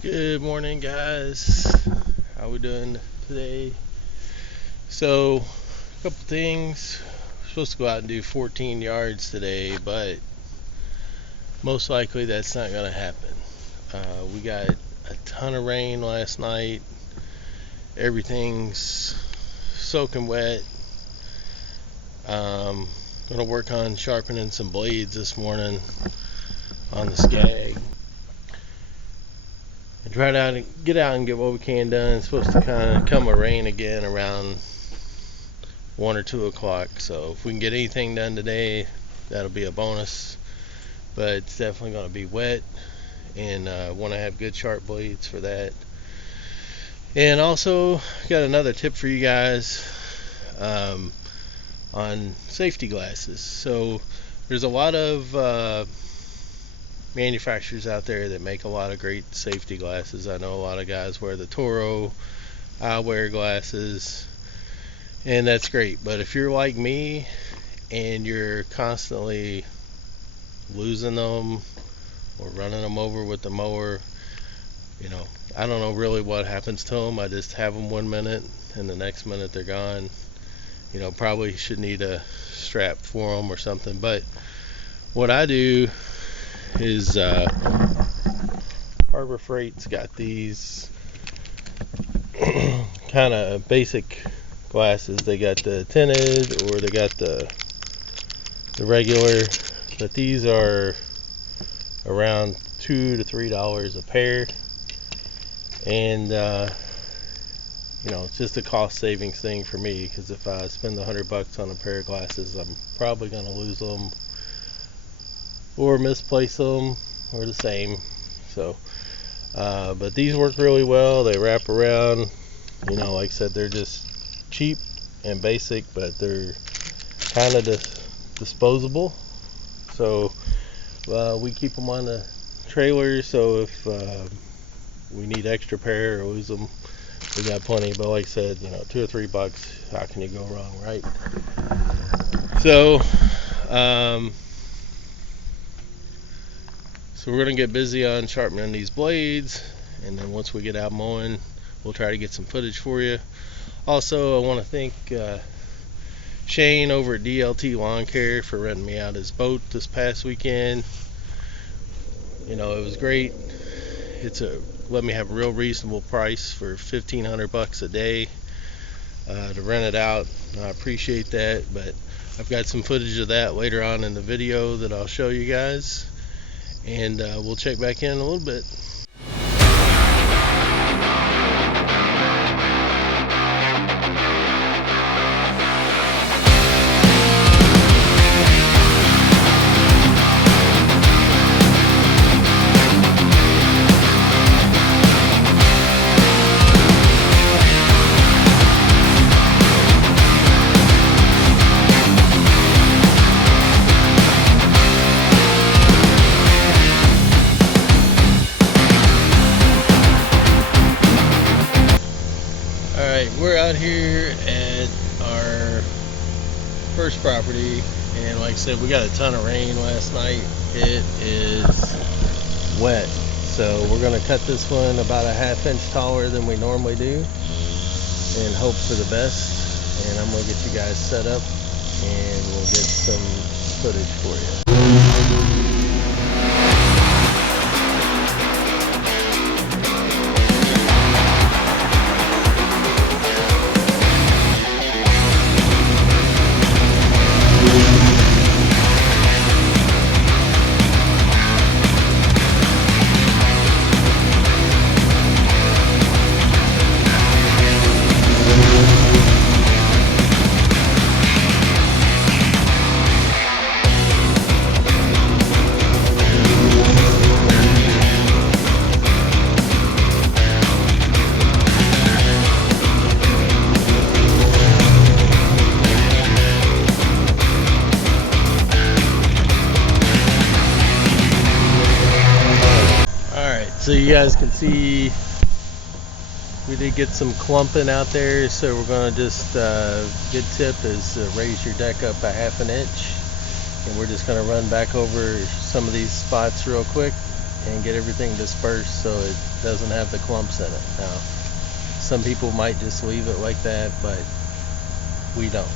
Good morning, guys. How we doing today? So, a couple things. We're supposed to go out and do 14 yards today, but most likely that's not going to happen. We got a ton of rain last night. Everything's soaking wet. Going to work on sharpening some blades this morning on the Scag. And try to get out and get what we can done. It's supposed to kind of come a rain again around 1 or 2 o'clock. So if we can get anything done today, that'll be a bonus. But it's definitely going to be wet, and want to have good sharp blades for that. And also, got another tip for you guys on safety glasses. So there's a lot of manufacturers out there that make a lot of great safety glasses. I know a lot of guys wear the Toro. I wear glasses, and that's great. But if you're like me and you're constantly losing them or running them over with the mower, I don't know really what happens to them. I just have them 1 minute and the next minute they're gone. Probably should need a strap for them or something. But what I do is Harbor Freight's got these kind of basic glasses. They got the tinted or they got the regular, but these are around $2 to $3 a pair, and it's just a cost savings thing for me, because if I spend $100 on a pair of glasses, I'm probably going to lose them or misplace them or the same. So but these work really well. They wrap around, like I said, they're just cheap and basic, but they're kind of disposable. So we keep them on the trailer, so if we need extra pair or lose them, we got plenty. But like I said, $2 or $3, how can you go wrong, right? So so we're gonna get busy on sharpening these blades, and then once we get out mowing, we'll try to get some footage for you. Also, I want to thank Shane over at DLT Lawn Care for renting me out his boat this past weekend. It was great. Let me have a real reasonable price for $1,500 a day to rent it out. I appreciate that, but I've got some footage of that later on in the video that I'll show you guys, and we'll check back in a little bit. We're out here at our first property, and like I said, we got a ton of rain last night. It is wet, so we're going to cut this one about a ½ inch taller than we normally do and hope for the best. And I'm going to get you guys set up and we'll get some footage for you. So you guys can see we did get some clumping out there, so we're going to just good tip is raise your deck up a ½ inch, and we're just going to run back over some of these spots real quick and get everything dispersed so it doesn't have the clumps in it. Now, some people might just leave it like that, but we don't.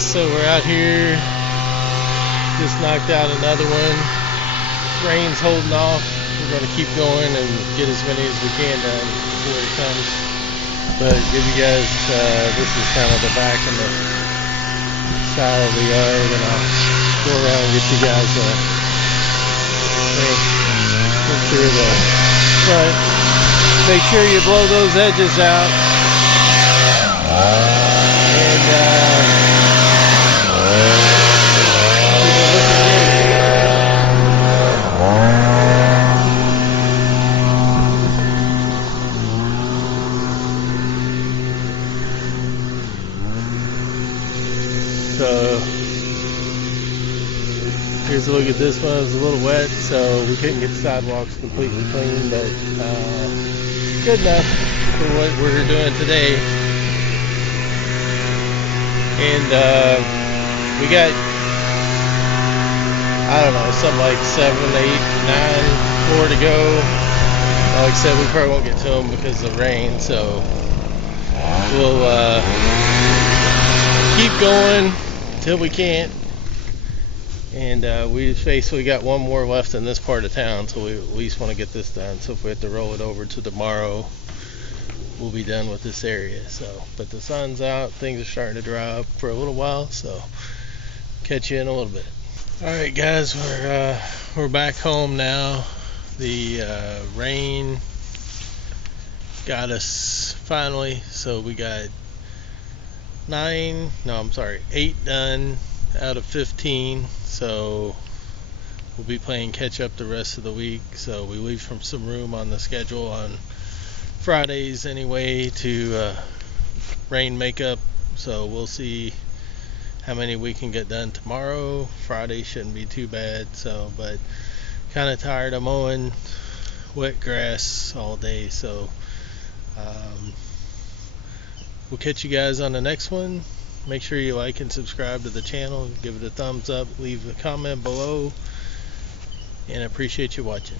So we're out here, just knocked out another one. Rain's holding off. We're going to keep going and get as many as we can done before it comes. But give you guys, this is kind of the back and the side of the yard, and I'll go around and get you guys a picture of the front. Make sure you blow those edges out. And so here's a look at this one. It was a little wet, so we couldn't get the sidewalks completely clean, but good enough for what we're doing today. And we got, I don't know, something like 7, 8, 9 more to go. Like I said, we probably won't get to them because of the rain, so we'll keep going till we can't. And we basically got one more left in this part of town, so we at least want to get this done. So if we have to roll it over to tomorrow, we'll be done with this area. So, but the sun's out, things are starting to dry up for a little while, so catch you in a little bit. All right, guys, we're back home now. The rain got us finally, so we got 8 done out of 15. So we'll be playing catch up the rest of the week. So we leave from some room on the schedule on Fridays anyway to rain makeup. So we'll see how many we can get done tomorrow. Friday shouldn't be too bad. So, but kind of tired of mowing wet grass all day. So we'll catch you guys on the next one. Make sure you like and subscribe to the channel. Give it a thumbs up. Leave a comment below. And I appreciate you watching.